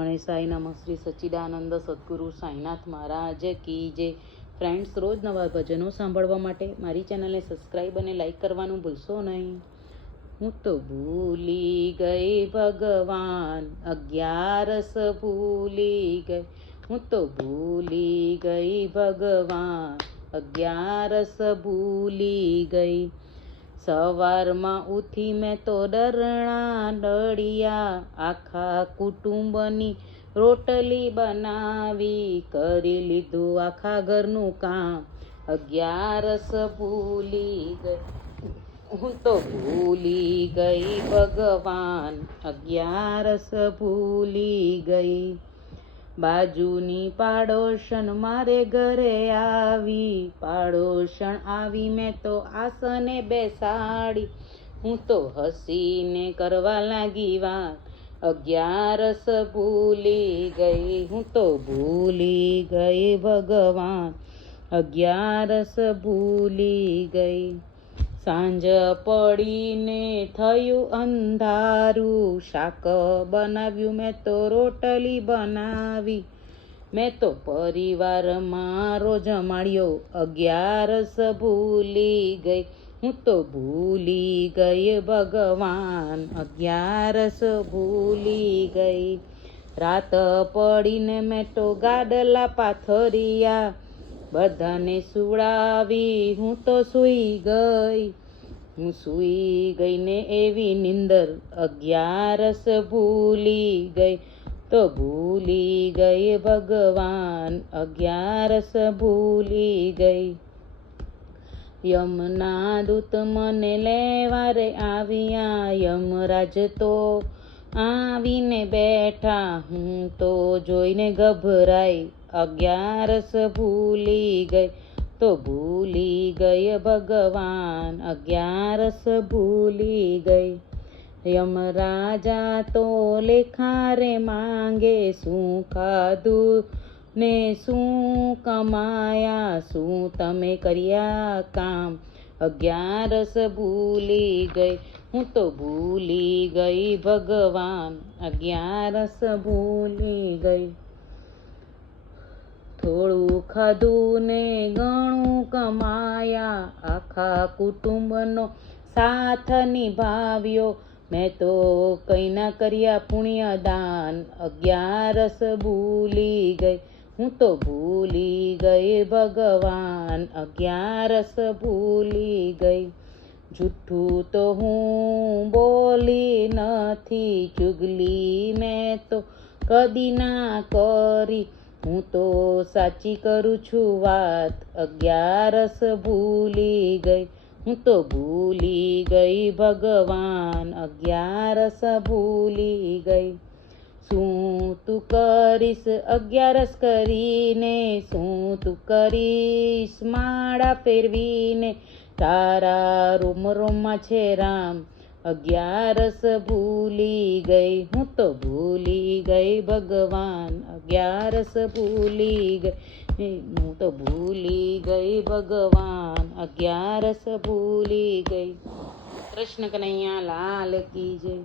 ગણેશાય નમઃ. શ્રી સચ્ચિદાનંદ સદગુરુ સાંઈનાથ મહારાજ કી જય. ફ્રેન્ડ્સ, રોજ નવા ભજનો સાંભળવા માટે મારી ચેનલને સબસ્ક્રાઈબ અને લાઈક કરવાનું ભૂલશો નહીં. હું તો ભૂલી ગઈ ભગવાન, 11 ભૂલી ગઈ. હું તો ભૂલી ગઈ ભગવાન, 11 ભૂલી ગઈ. સવારમાં ઉઠી મેં તો ડરણા ડળિયા, આખા કુટુંબની રોટલી બનાવી, કરી લીધું આખા ઘરનું કામ, 11 ભૂલી ગઈ. હું તો ભૂલી ગઈ ભગવાન, 11 ભૂલી ગઈ. બાજુની પાડોશન મારે ઘરે આવી, પાડોશન આવી મેં તો આસને બેસાડી, હું તો હસીને કરવા લાગી વાત, 11 ભૂલી ગઈ. હું તો ભૂલી ગઈ ભગવાન, 11 ભૂલી ગઈ. સાંજ પડીને થયું અંધારું, શાક બનાવ્યું મેં તો રોટલી બનાવી, મેં તો પરિવાર મારો જમાડ્યો, 11 ભૂલી ગઈ. હું તો ભૂલી ગઈ ભગવાન, 11 ભૂલી ગઈ. રાત પડીને મેં તો ગાડલા પાથરિયા, બધાને સુવડાવી હું તો સૂઈ ગઈ. હું સૂઈ ગઈ ને એવી નિંદર, 11 ભૂલી ગઈ. તો ભૂલી ગઈ ભગવાન, 11 ભૂલી ગઈ. યમના દૂત મને લેવા રે આવ્યા, યમરાજ તો આવીને બેઠા, હું તો જોઈને ગભરાઈ, 11 ભૂલી ગઈ. તો ભૂલી ગઈ ભગવાન, 11 ભૂલી ગઈ. યમરાજા તો લેખા રે માંગે, શું ખાધું ને શું કમાયા, શું તમે કર્યા કામ, 11 ભૂલી ગઈ. હું તો ભૂલી ગઈ ભગવાન, 11 ભૂલી ગઈ. થોડું ખાધું ને ઘણું કમાયા, આખા કુટુંબનો સાથ નિભાવ્યો, મેં તો કંઈ ના કર્યા પુણ્યદાન, 11 ભૂલી ગઈ. હું તો ભૂલી ગઈ ભગવાન, 11 ભૂલી ગઈ. જૂઠું તો હું બોલી નથી, ચુગલી મેં તો કદી ના કરી, હું તો સાચી કરું છું વાત, 11 ભૂલી ગઈ. હું તો ભૂલી ગઈ ભગવાન, 11 ભૂલી ગઈ. શું તું કરીશ 11 કરીને, શું તું કરીશ માળા ફેરવીને, તારા રોમ રોમમાં છે રામ, 11 ભૂલી ગઈ. હું તો ભૂલી ગઈ ભગવાન, 11 ભૂલી ગઈ. હું તો ભૂલી ગઈ ભગવાન, 11 ભૂલી ગઈ. કૃષ્ણ કનૈયા લાલ કી જય.